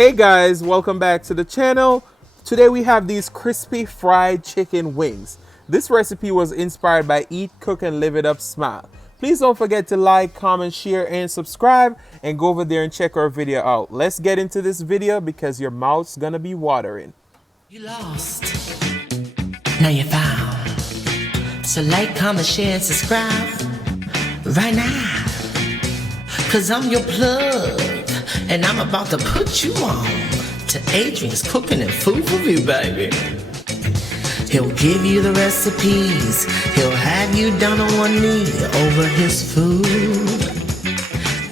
Hey guys, welcome back to the channel. Today we have these crispy fried chicken wings. This recipe was inspired by Eat, Cook, and Live It Up Smile. Please don't forget to like, comment, share, and subscribe, and go over there and check our video out. Let's get into this video because your mouth's gonna be watering. You lost, now you found. So like, comment, share, and subscribe right now. Cause I'm your plug, and I'm about to put you on to Adrian's Cooking and Food Review, baby. He'll give you the recipes, he'll have you down on one knee over his food.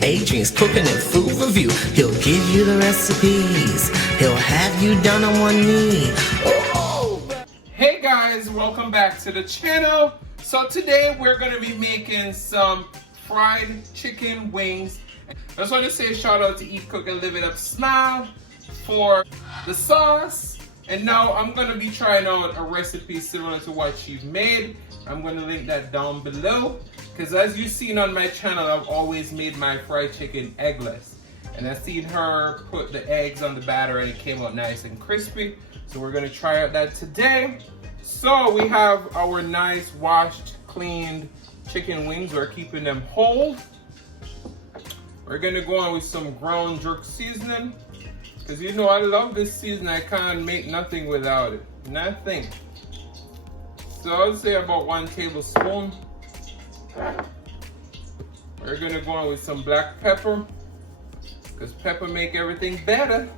Adrian's Cooking and Food Review, he'll give you the recipes, he'll have you down on one knee. Oh. Hey guys, welcome back to the channel. So today we're gonna be making some fried chicken wings. I just want to say a shout out to Eat, Cook, and Live It Up Smile for the sauce. And now I'm going to be trying out a recipe similar to what she made. I'm going to link that down below. Because as you've seen on my channel, I've always made my fried chicken eggless. And I've seen her put the eggs on the batter and it came out nice and crispy. So we're going to try out that today. So we have our nice washed, cleaned chicken wings. We're keeping them whole. We're gonna go on with some ground jerk seasoning, because you know I love this seasoning. I can't make nothing without it. Nothing. So I'd say about 1 tablespoon. We're gonna go on with some black pepper, because pepper make everything better.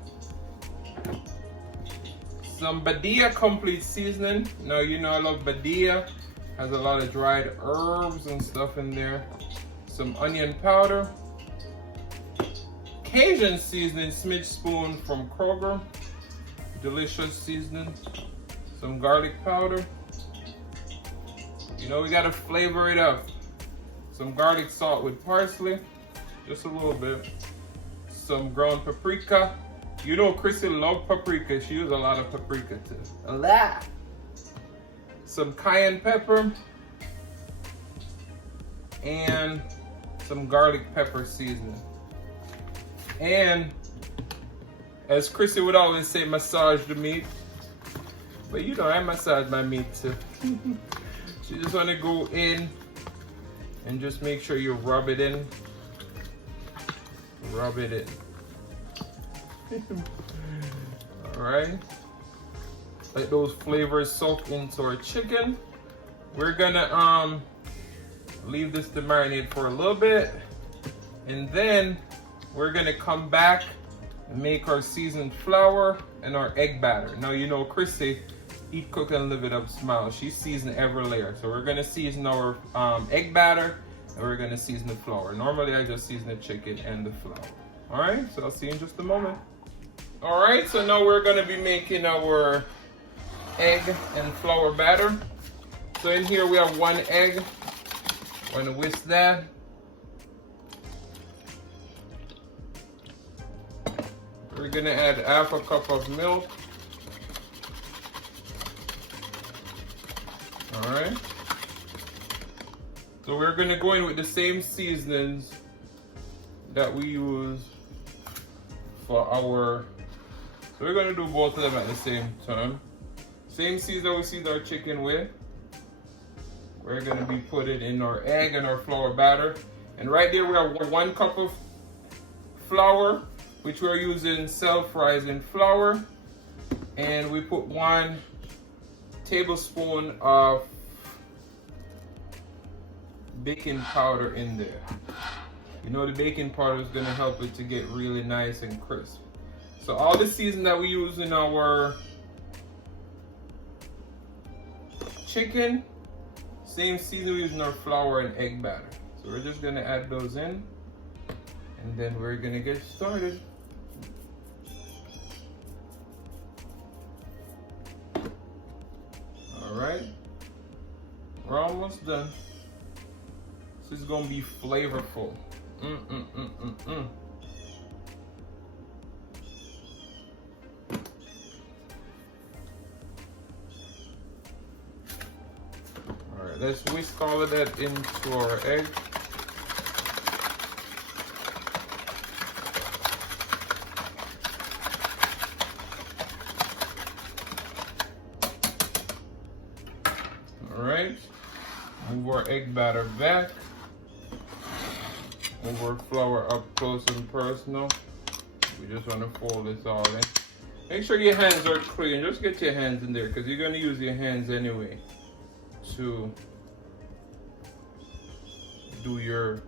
Some Badia complete seasoning. Now you know I love Badia. Has a lot of dried herbs and stuff in there. Some onion powder. Cajun seasoning, smidge spoon from Kroger. Delicious seasoning. Some garlic powder. You know we gotta flavor it up. Some garlic salt with parsley. Just a little bit. Some ground paprika. You know Chrissy loves paprika. She uses a lot of paprika too. A lot. Some cayenne pepper. And some garlic pepper seasoning. And as Chrissy would always say, massage the meat. But you know, I massage my meat too. So you just want to go in and just make sure you rub it in. Rub it in. Alright. Let those flavors soak into our chicken. We're gonna leave this to marinate for a little bit. And then we're gonna come back and make our seasoned flour and our egg batter. Now you know Chrissy, Eat, Cook, and Live It Up Smile. She seasons every layer. So we're gonna season our egg batter and we're gonna season the flour. Normally I just season the chicken and the flour. All right, so I'll see you in just a moment. All right, so now we're gonna be making our egg and flour batter. So in here we have 1 egg. I'm gonna whisk that. We're gonna add 1/2 cup of milk. All right. So we're gonna go in with the same seasonings that we use for our. So we're gonna do both of them at the same time. Same season we season our chicken with. We're gonna be putting in our egg and our flour batter. And right there we have 1 cup of flour, which we're using self-rising flour, and we put 1 tablespoon of baking powder in there. You know the baking powder is going to help it to get really nice and crisp. So all the seasoning that we use in our chicken, same seasoning we use in our flour and egg batter. So we're just going to add those in, and then we're going to get started. Alright, we're almost done. This is gonna be flavorful. Alright, let's whisk all of that into our egg. egg batter back. Move our flour up close and personal. We just want to fold this all in. Make sure your hands are clean. Just get your hands in there because you're going to use your hands anyway to do your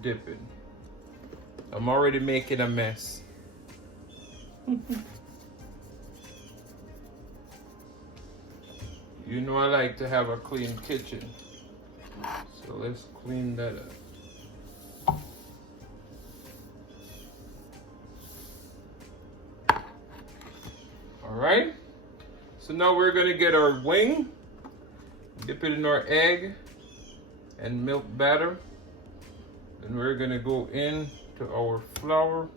dipping. I'm already making a mess. You know I like to have a clean kitchen. So let's clean that up. Alright, so now we're going to get our wing, dip it in our egg and milk batter. Then we're going to go in to our flour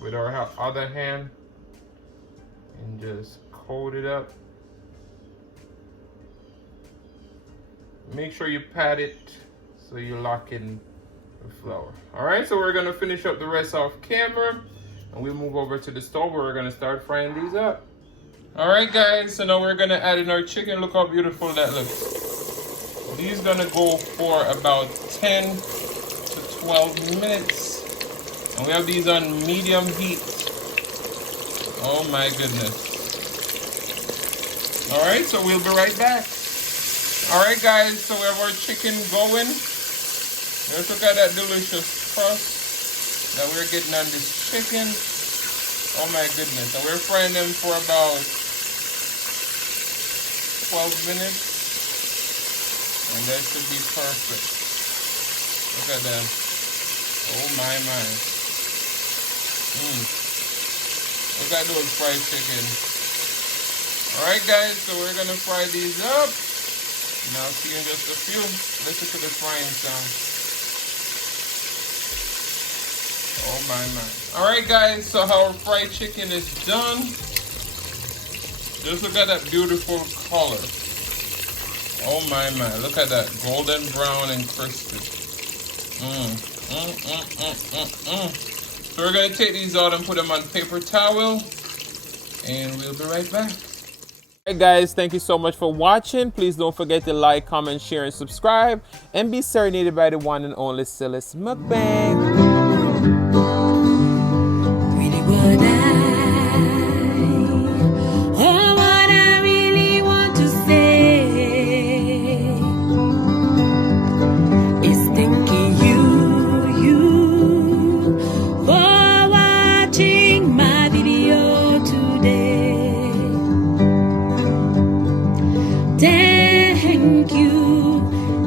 with our other hand and just coat it up. Make sure you pat it so you lock in the flour. Alright, so we're going to finish up the rest off camera. And we'll move over to the stove where we're gonna start frying these up. All right, guys, so now we're gonna add in our chicken. Look how beautiful that looks. These gonna go for about 10 to 12 minutes. And we have these on medium heat. Oh my goodness. All right, so we'll be right back. All right, guys, so we have our chicken going. Let's look at that delicious crust that we're getting on this chicken. Oh my goodness. And we're frying them for about 12 minutes. And that should be perfect. Look at that. Oh my. Look at those fried chicken. Alright guys, so we're gonna fry these up. And I'll see you in just a few. Listen to the frying sound. Oh my. Alright guys, so our fried chicken is done. Just look at that beautiful color. Oh my. Look at that. Golden brown and crispy. So we're going to take these out and put them on paper towel. And we'll be right back. Alright guys, thank you so much for watching. Please don't forget to like, comment, share, and subscribe. And be serenaded by the one and only Silas Mukbang.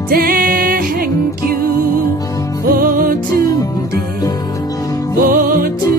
Thank you for today, for today.